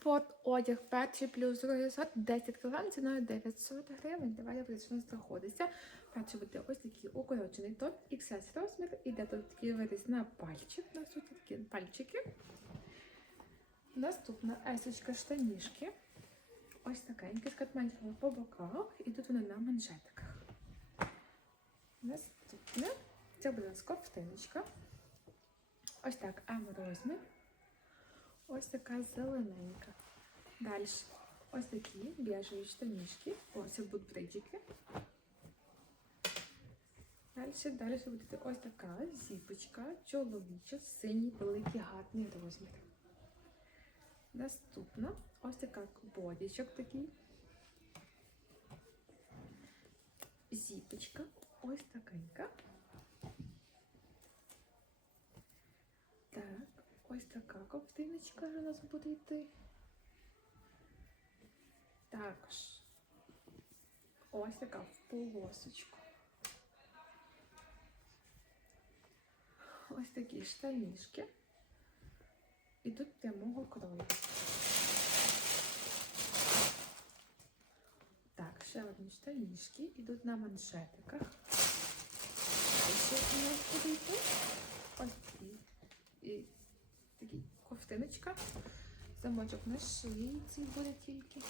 спорт, одяг, перший плюс, другий сорт, 10 кг, ціною 900 гривень. Давай вирішимо знаходиться. Перший буде ось такий укорочений топ, XS розмір, іде тут такий виріз на пальчик, у нас тут такі пальчики. Наступна есочка штанішки. Ось такенькі з катменчиками по боках, і тут вони на манжетиках. Наступне. Це буде у нас ковтиночка. Ось так М розмір. Ось така зелененька. Далі ось такі біжеві штанішки. Ось це будуть бриджики. Далі, далі буде ось така зіпочка, чоловіча, синій, великий, гарний розмір. Наступна ось така бодічок такий. Зіпочка. Ось такенька. Так, ось така ковтиночка у нас буде йти. Також ось така в полосочку. Ось такі штанішки. І тут прямого крою. Так, ще одні штанішки. Ідуть на маншетиках. У нас буде йти. Ось такі. І такі ковтиночка. Замочок на шиї цій буде тільки.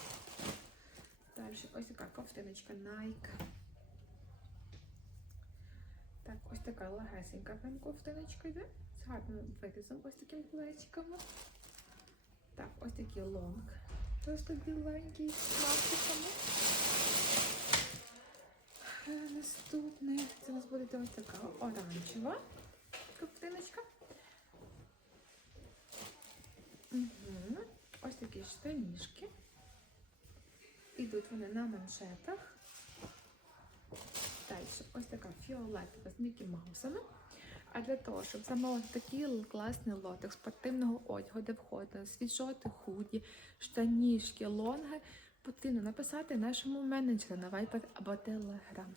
Далі ось така ковтиночка Nike. Так, ось така легесенька прям ковтиночка йде. З гарним вирізом, ось такими плечиками. Так, ось такий лонг. Просто біленький з ластиками. Е, Наступне, нас буде ось така оранжева ковтиночка. Угу. Такі штанішки. Ідуть вони на маншетах. Далі ось така фіолетова з Мікі Маусами. А для того, щоб замовити такий класний лоток спортивного одягу, де входить світшоти, худі, штанішки, лонги, потрібно написати нашому менеджеру на Viber або Telegram.